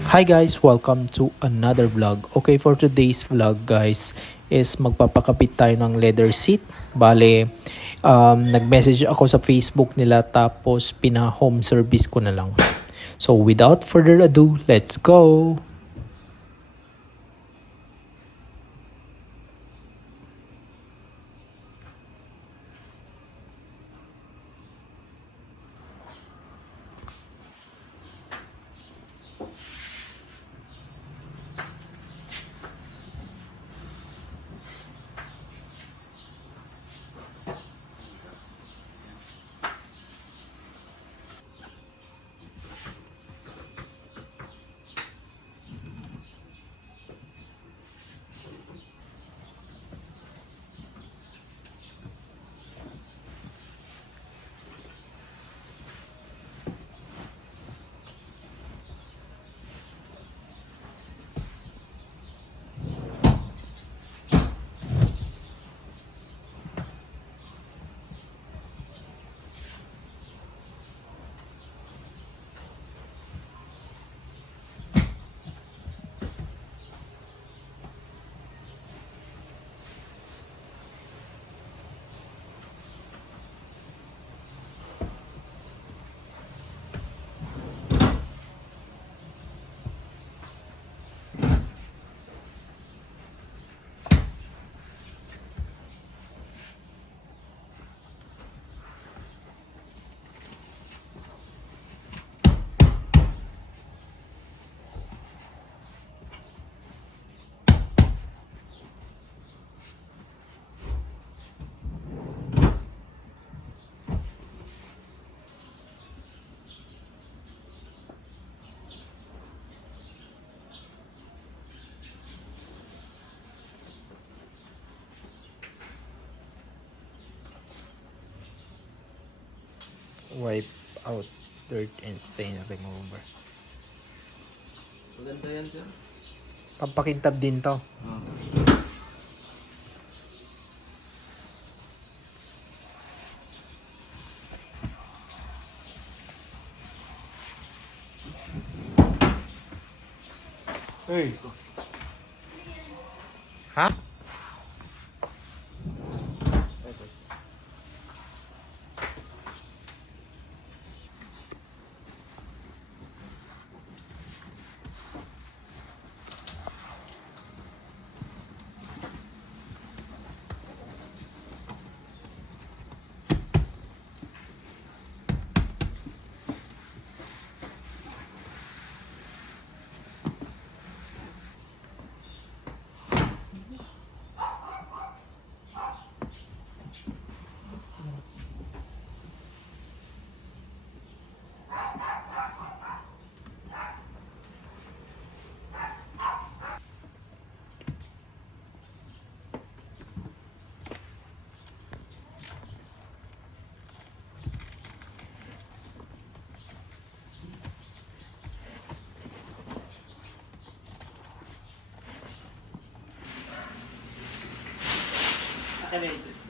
Hi guys, welcome to another vlog. Okay, for today's vlog guys is magpapakabit tayo ng leather seat. Bale, nag-message ako sa Facebook nila tapos pina-home service ko na lang. So without further ado, let's go! Wipe out dirt and stain remover. Maganda yan, sir. Pampakintab din to. Hey. Ha? Ito.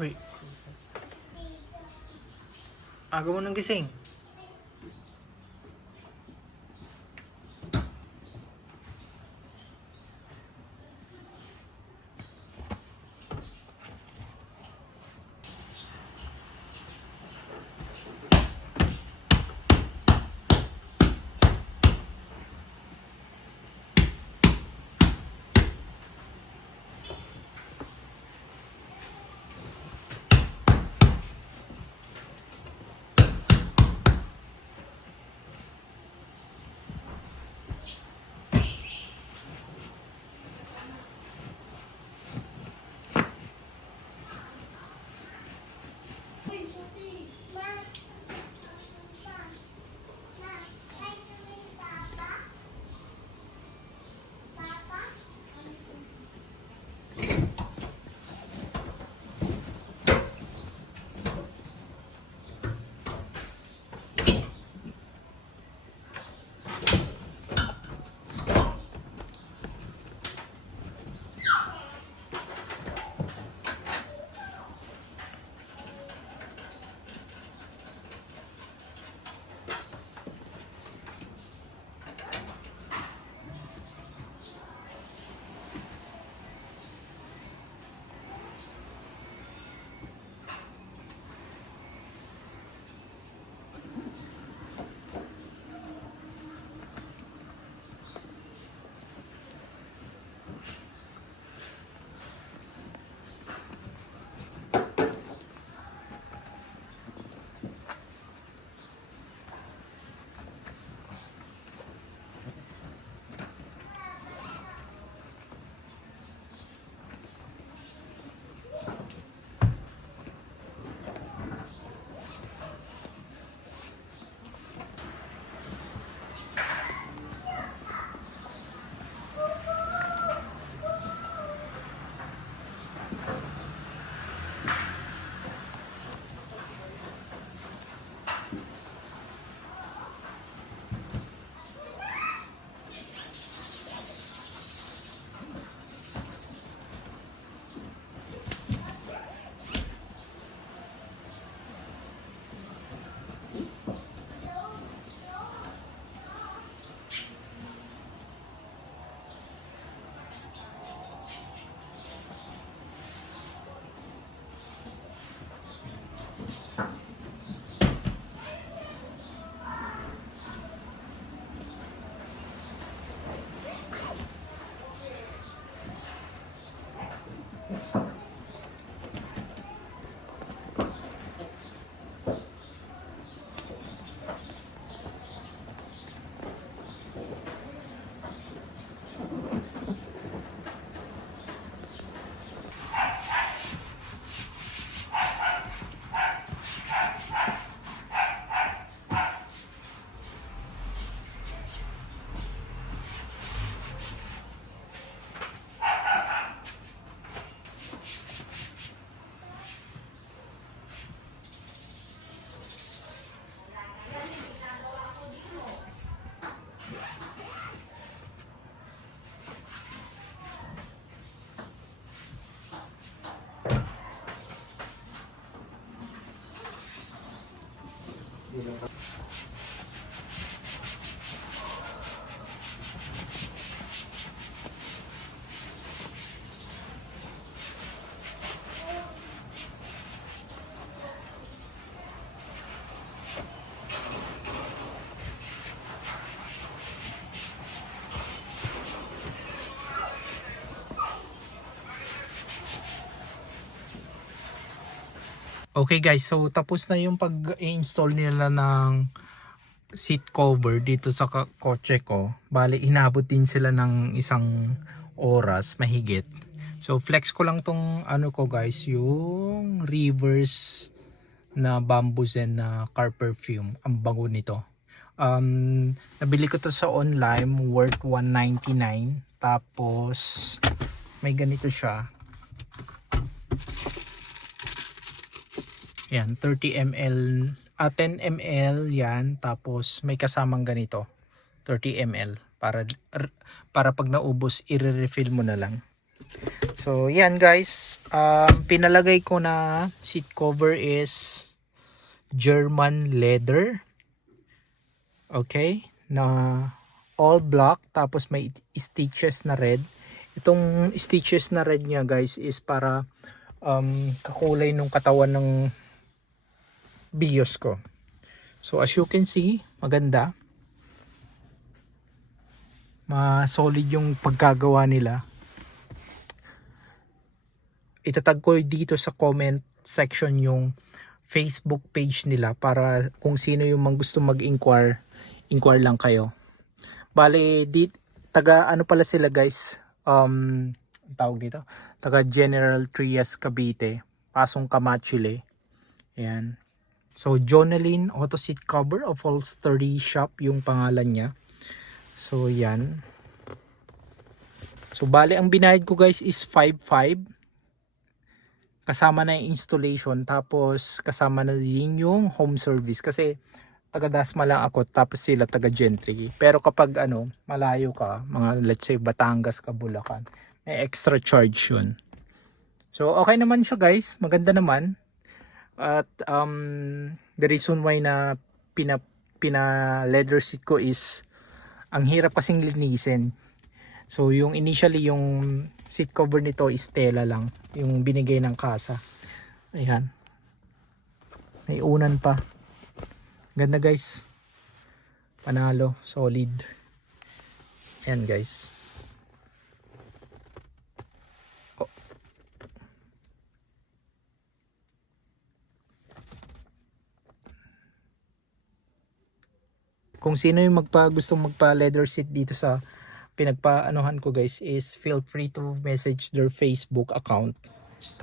Uy, aga mo nang gising. Okay guys, so tapos na yung pag-install nila ng seat cover dito sa kotse ko. Bali, inabot din sila ng isang oras mahigit. So flex ko lang tong ano ko guys, yung reverse na Bamboo Zen na car perfume. Ang bango nito. Nabili ko to sa online, worth $199. Tapos may ganito siya. Yan, 30 ml, 10 ml yan. Tapos may kasamang ganito, 30 ml. Para pag naubos, i-refill mo na lang. So yan guys, pinalagay ko na seat cover is German leather. Okay, na all black tapos may stitches na red. Itong stitches na red niya guys is para kakulay nung katawan ng Vios ko. So as you can see, maganda. Ma-solid yung pagkagawa nila. Itatag ko dito sa comment section yung Facebook page nila para kung sino yung gusto mag-inquire, inquire lang kayo. Bale, taga ano pala sila guys, tawag dito, taga General Trias Cavite, Pasong Camachile. Ayan. So, Jonalyn Auto Seat Cover of Upholstery Shop yung pangalan niya. So, yan. So, bale, ang binayad ko guys is 5,500. Kasama na yung installation. Tapos, kasama na din yung home service. Kasi, taga Dasma lang ako. Tapos sila taga Gentry. Pero kapag malayo ka, mga let's say Batangas ka, Bulacan, may extra charge yun. So, okay naman siya guys. Maganda naman. At, the reason why na pina leather seat ko is, ang hirap kasing linisin. So yung initially yung seat cover nito is tela lang, yung binigay ng kasa. Ayan. May unan pa. Ganda guys. Panalo, solid. Ayan guys. Oh. Kung sino yung gustong magpa leather seat dito sa pinagpaanohan ko guys is feel free to message their Facebook account.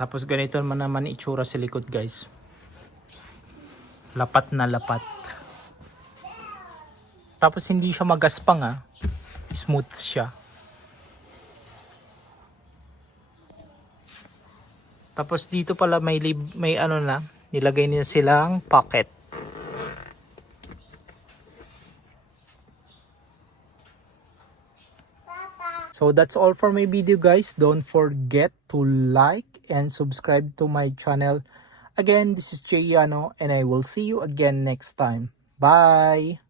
Tapos ganito naman itsura sa likod guys. Lapat na lapat. Tapos hindi siya magaspang smooth siya. Tapos dito pala may nilagay niya silang pocket. So that's all for my video guys. Don't forget to like and subscribe to my channel. Again, this is Jay Yano and I will see you again next time. Bye!